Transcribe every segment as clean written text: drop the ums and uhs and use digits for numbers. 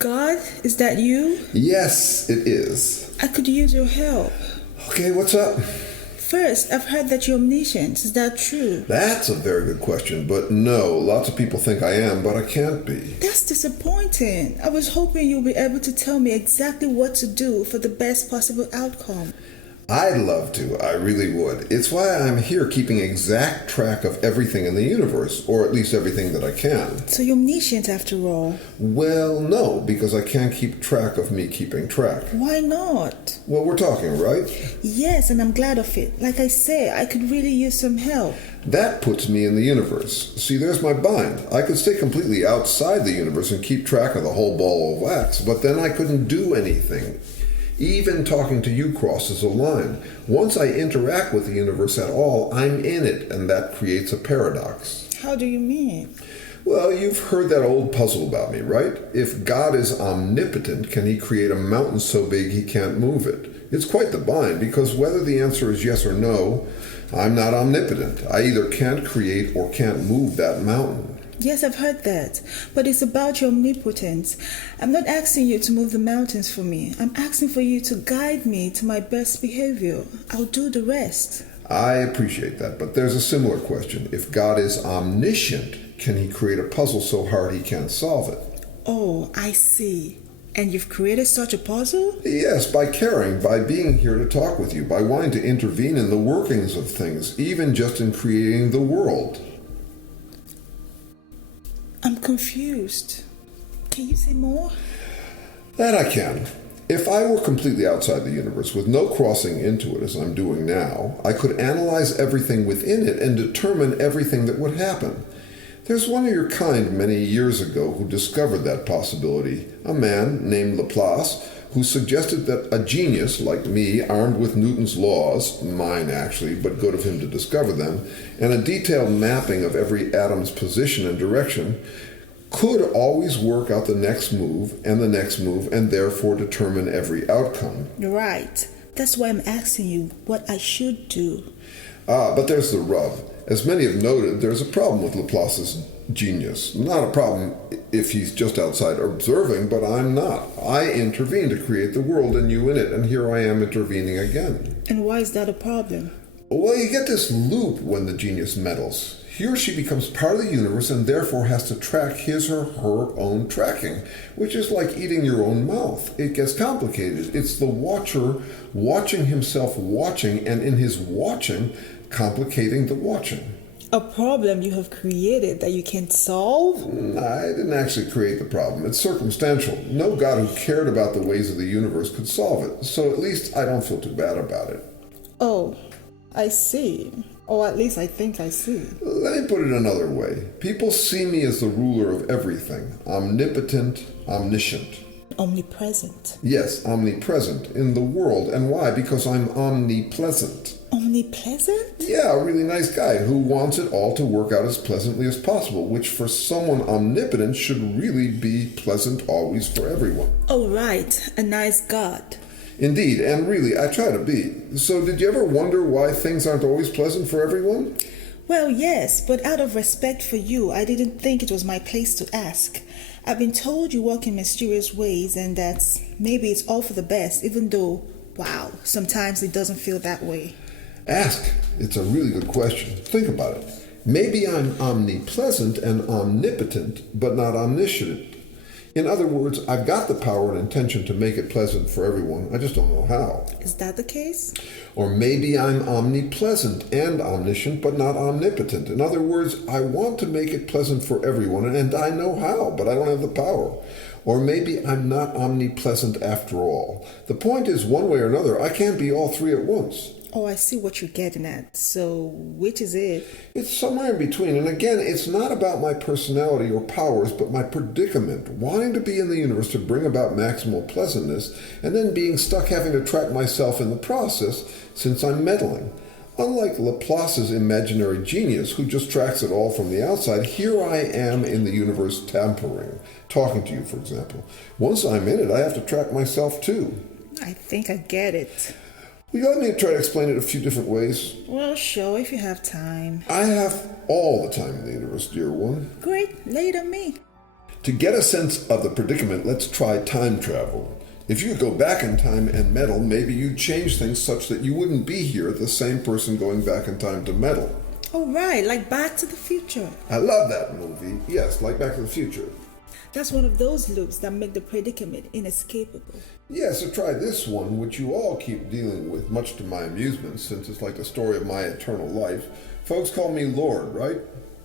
God, is that you? Yes, it is. I could use your help. Okay, what's up? First, I've heard that you're omniscient. Is that true? That's a very good question, but no, lots of people think I am, but I can't be. That's disappointing. I was hoping you'll be able to tell me exactly what to do for the best possible outcome. I'd love to, I really would. It's why I'm here keeping exact track of everything in the universe, or at least everything that I can. So you're omniscient after all? Well, no, because I can't keep track of me keeping track. Why not? Well, we're talking, right? Yes, and I'm glad of it. Like I say, I could really use some help. That puts me in the universe. See, there's my bind. I could stay completely outside the universe and keep track of the whole ball of wax, but then I couldn't do anything. Even talking to you crosses a line. Once I interact with the universe at all, I'm in it, and that creates a paradox. How do you mean? Well, you've heard that old puzzle about me, right? If God is omnipotent, can he create a mountain so big he can't move it? It's quite the bind, because whether the answer is yes or no, I'm not omnipotent. I either can't create or can't move that mountain. Yes, I've heard that. But it's about your omnipotence. I'm not asking you to move the mountains for me. I'm asking for you to guide me to my best behavior. I'll do the rest. I appreciate that, but there's a similar question. If God is omniscient, can he create a puzzle so hard he can't solve it? Oh, I see. And you've created such a puzzle? Yes, by caring, by being here to talk with you, by wanting to intervene in the workings of things, even just in creating the world. I'm confused. Can you say more? That I can. If I were completely outside the universe, with no crossing into it as I'm doing now, I could analyze everything within it and determine everything that would happen. There's one of your kind many years ago who discovered that possibility, a man named Laplace, who suggested that a genius like me, armed with Newton's laws, mine actually, but good of him to discover them, and a detailed mapping of every atom's position and direction, could always work out the next move, and therefore determine every outcome. Right. That's why I'm asking you what I should do. But there's the rub. As many have noted, there's a problem with Laplace's genius. Not a problem if he's just outside observing, but I'm not. I intervened to create the world and you in it, and here I am intervening again. And why is that a problem? Well, you get this loop when the genius meddles. He or she becomes part of the universe and therefore has to track his or her own tracking, which is like eating your own mouth. It gets complicated. It's the watcher watching himself watching, and in his watching, complicating the watching. A problem you have created that you can't solve? I didn't actually create the problem. It's circumstantial. No God who cared about the ways of the universe could solve it, so at least I don't feel too bad about it. Oh, I see. Or at least I think I see. Let me put it another way. People see me as the ruler of everything, omnipotent, omniscient. Omnipresent. Yes, omnipresent in the world. And why? Because I'm omnipleasant. Omnipleasant? Yeah, a really nice guy who wants it all to work out as pleasantly as possible, which for someone omnipotent should really be pleasant always for everyone. Oh, right. A nice God. Indeed, and really, I try to be. So did you ever wonder why things aren't always pleasant for everyone? Well, yes, but out of respect for you, I didn't think it was my place to ask. I've been told you work in mysterious ways and that maybe it's all for the best, even though, wow, sometimes it doesn't feel that way. Ask. It's a really good question. Think about it. Maybe I'm omnipleasant and omnipotent, but not omniscient. In other words, I've got the power and intention to make it pleasant for everyone. I just don't know how. Is that the case? Or maybe I'm omnipleasant and omniscient, but not omnipotent. In other words, I want to make it pleasant for everyone, and I know how, but I don't have the power. Or maybe I'm not omnipresent after all. The point is, one way or another, I can't be all three at once. Oh, I see what you're getting at. So, which is it? It's somewhere in between. And again, it's not about my personality or powers, but my predicament. Wanting to be in the universe to bring about maximal pleasantness, and then being stuck having to track myself in the process since I'm meddling. Unlike Laplace's imaginary genius, who just tracks it all from the outside, here I am in the universe tampering. Talking to you, for example. Once I'm in it, I have to track myself too. I think I get it. Will you let me try to explain it a few different ways? Well, sure, if you have time. I have all the time in the universe, dear one. Great, lay it on me. To get a sense of the predicament, let's try time travel. If you could go back in time and meddle, maybe you'd change things such that you wouldn't be here, the same person going back in time to meddle. Oh, right, like Back to the Future. I love that movie. Yes, like Back to the Future. That's one of those loops that make the predicament inescapable. Yeah, so try this one, which you all keep dealing with, much to my amusement, since it's like the story of my eternal life. Folks call me Lord, right?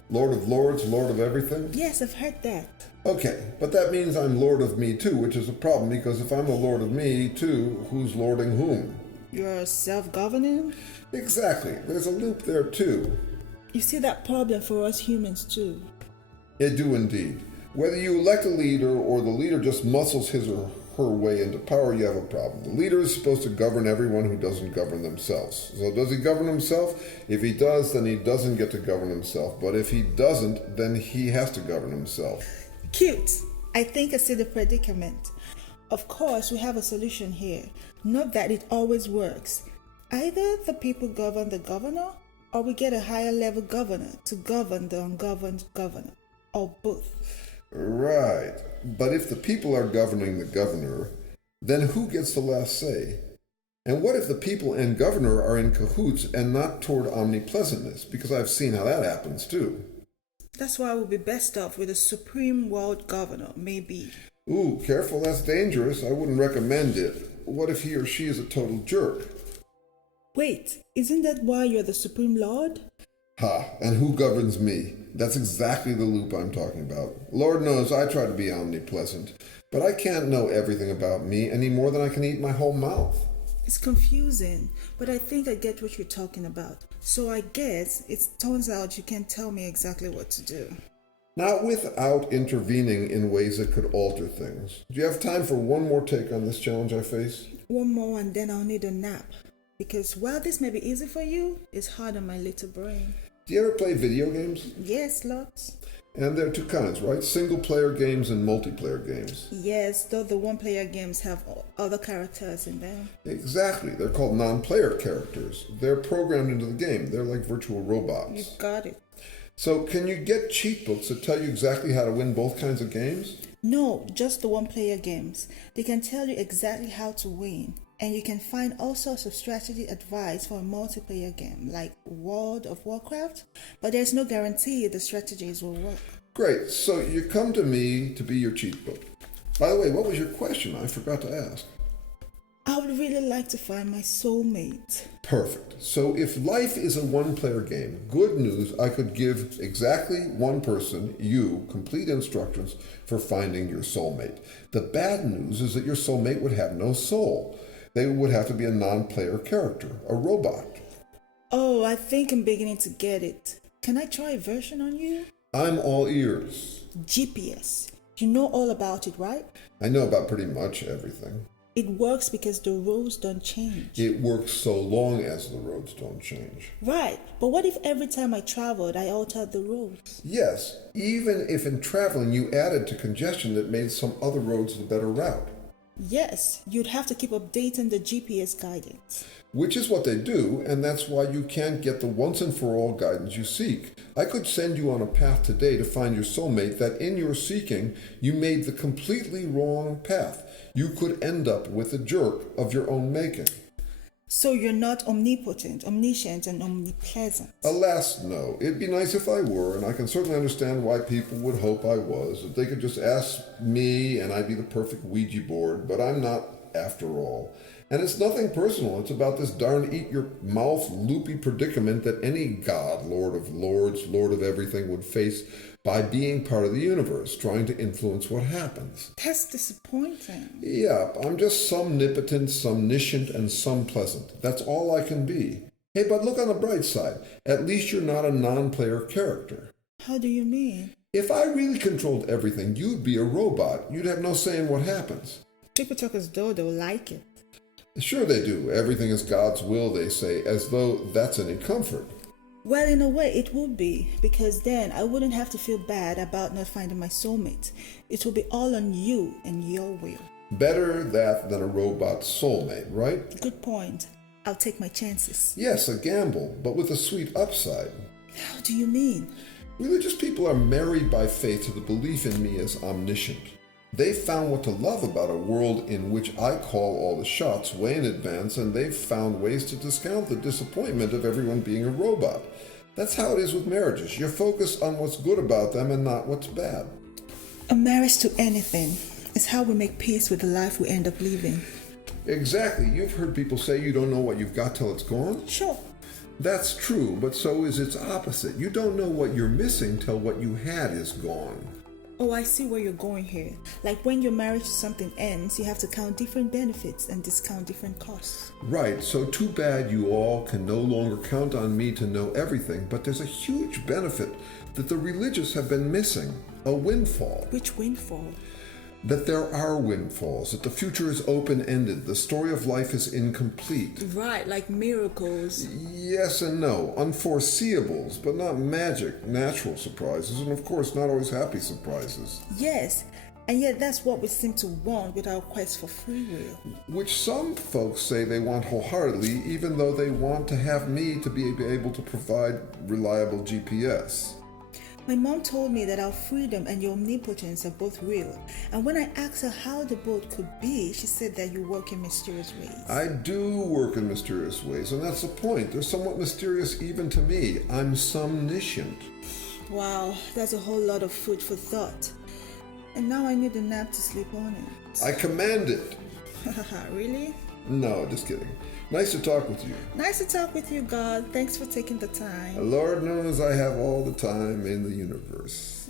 Lord of Lords, Lord of everything? Yes, I've heard that. Okay, but that means I'm Lord of me too, which is a problem, because if I'm a Lord of me too, who's lording whom? You're self-governing? Exactly. There's a loop there too. You see that problem for us humans too. I do indeed. Whether you elect a leader or the leader just muscles his or her way into power, you have a problem. The leader is supposed to govern everyone who doesn't govern themselves. So does he govern himself? If he does, then he doesn't get to govern himself. But if he doesn't, then he has to govern himself. Cute. I think I see the predicament. Of course, we have a solution here. Not that it always works. Either the people govern the governor, or we get a higher level governor to govern the ungoverned governor, or both. Right. But if the people are governing the governor, then who gets the last say? And what if the people and governor are in cahoots and not toward omnipleasantness? Because I've seen how that happens too. That's why we'll be best off with a supreme world governor, maybe. Ooh, careful, that's dangerous. I wouldn't recommend it. What if he or she is a total jerk? Wait, isn't that why you're the supreme lord? Ha, and who governs me? That's exactly the loop I'm talking about. Lord knows I try to be omnipleasant, but I can't know everything about me any more than I can eat my whole mouth. It's confusing, but I think I get what you're talking about. So I guess it turns out you can't tell me exactly what to do. Not without intervening in ways that could alter things. Do you have time for one more take on this challenge I face? One more and then I'll need a nap. Because while this may be easy for you, it's hard on my little brain. Do you ever play video games? Yes, lots. And there are two kinds, right? Single-player games and multiplayer games. Yes, though the one-player games have other characters in them. Exactly. They're called non-player characters. They're programmed into the game. They're like virtual robots. You got it. So can you get cheat books that tell you exactly how to win both kinds of games? No, just the one-player games. They can tell you exactly how to win. And you can find all sorts of strategy advice for a multiplayer game, like World of Warcraft, but there's no guarantee the strategies will work. Great, so you come to me to be your cheat book. By the way, what was your question? I forgot to ask. I would really like to find my soulmate. Perfect. So if life is a one-player game, good news, I could give exactly one person, you, complete instructions for finding your soulmate. The bad news is that your soulmate would have no soul. They would have to be a non-player character, a robot. Oh, I think I'm beginning to get it. Can I try a version on you? I'm all ears. GPS. You know all about it, right? I know about pretty much everything. It works because the roads don't change. It works so long as the roads don't change. Right, but what if every time I traveled, I altered the roads? Yes, even if in traveling you added to congestion that made some other roads the better route. Yes, you'd have to keep updating the GPS guidance. Which is what they do, and that's why you can't get the once-and-for-all guidance you seek. I could send you on a path today to find your soulmate that in your seeking, you made the completely wrong path. You could end up with a jerk of your own making. So you're not omnipotent, omniscient, and omnipresent? Alas, no. It'd be nice if I were, and I can certainly understand why people would hope I was. If they could just ask me and I'd be the perfect Ouija board, but I'm not after all. And it's nothing personal. It's about this darn eat-your-mouth loopy predicament that any god, Lord of Lords, Lord of everything, would face by being part of the universe, trying to influence what happens. That's disappointing. Yeah, I'm just somnipotent, somniscient, and pleasant. That's all I can be. Hey, but look on the bright side. At least you're not a non-player character. How do you mean? If I really controlled everything, you'd be a robot. You'd have no say in what happens. People talk as though they'll like it. Sure they do. Everything is God's will, they say, as though that's any comfort. Well, in a way, it would be, because then I wouldn't have to feel bad about not finding my soulmate. It will be all on you and your will. Better that than a robot soulmate, right? Good point. I'll take my chances. Yes, a gamble, but with a sweet upside. How do you mean? Religious people are married by faith to the belief in me as omniscient. They've found what to love about a world in which I call all the shots way in advance, and they've found ways to discount the disappointment of everyone being a robot. That's how it is with marriages. You're focused on what's good about them and not what's bad. A marriage to anything is how we make peace with the life we end up living. Exactly. You've heard people say you don't know what you've got till it's gone. Sure. That's true, but so is its opposite. You don't know what you're missing till what you had is gone. Oh, I see where you're going here. Like when your marriage to something ends, you have to count different benefits and discount different costs. Right, so too bad you all can no longer count on me to know everything, but there's a huge benefit that the religious have been missing. A windfall. Which windfall? That there are windfalls, that the future is open-ended, the story of life is incomplete. Right, like miracles. Yes and no. Unforeseeables, but not magic, natural surprises, and of course not always happy surprises. Yes, and yet that's what we seem to want with our quest for free will. Which some folks say they want wholeheartedly, even though they want to have me to be able to provide reliable GPS. My mom told me that our freedom and your omnipotence are both real. And when I asked her how the both could be, she said that you work in mysterious ways. I do work in mysterious ways, and that's the point. They're somewhat mysterious even to me. I'm somniscient. Wow, that's a whole lot of food for thought. And now I need a nap to sleep on it. I command it. Really? No, just kidding. Nice to talk with you. Nice to talk with you, God. Thanks for taking the time. Lord knows I have all the time in the universe.